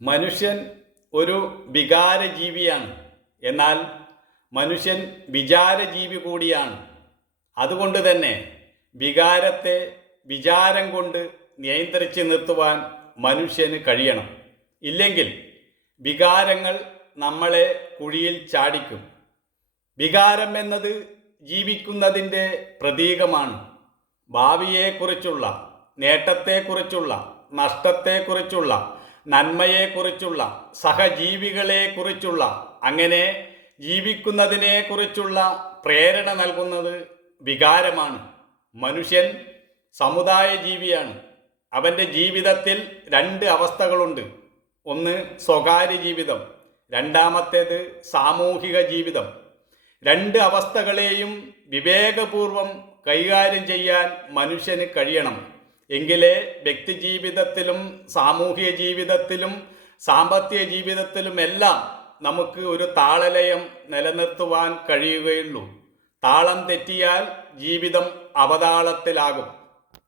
മനുഷ്യൻ ഒരു വികാരജീവിയാണ്. എന്നാൽ മനുഷ്യൻ വിചാരജീവി കൂടിയാണ്. അതുകൊണ്ട് തന്നെ വികാരത്തെ വിചാരം കൊണ്ട് നിയന്ത്രിച്ച് നിർത്തുവാൻ മനുഷ്യന് കഴിയണം. ഇല്ലെങ്കിൽ വികാരങ്ങൾ നമ്മളെ കുഴിയിൽ ചാടിക്കും. വികാരം എന്നത് ജീവിക്കുന്നതിൻ്റെ പ്രതീകമാണ്. ഭാവിയെക്കുറിച്ചുള്ള, നേട്ടത്തെക്കുറിച്ചുള്ള, നഷ്ടത്തെക്കുറിച്ചുള്ള, നന്മയെക്കുറിച്ചുള്ള, സഹജീവികളെക്കുറിച്ചുള്ള, അങ്ങനെ ജീവിക്കുന്നതിനെക്കുറിച്ചുള്ള പ്രേരണ നൽകുന്നത് വികാരമാണ്. മനുഷ്യൻ സമുദായ ജീവിയാണ്. അവൻ്റെ ജീവിതത്തിൽ രണ്ട് അവസ്ഥകളുണ്ട്. ഒന്ന് സ്വകാര്യ ജീവിതം, രണ്ടാമത്തേത് സാമൂഹിക ജീവിതം. രണ്ട് അവസ്ഥകളെയും വിവേകപൂർവം കൈകാര്യം ചെയ്യാൻ മനുഷ്യന് കഴിയണം. എങ്കിലേ വ്യക്തിജീവിതത്തിലും സാമൂഹിക ജീവിതത്തിലും സാമ്പത്തിക ജീവിതത്തിലുമെല്ലാം നമുക്ക് ഒരു താളലയം നിലനിർത്തുവാൻ കഴിയുകയുള്ളൂ. താളം തെറ്റിയാൽ ജീവിതം അവതാളത്തിലാകും.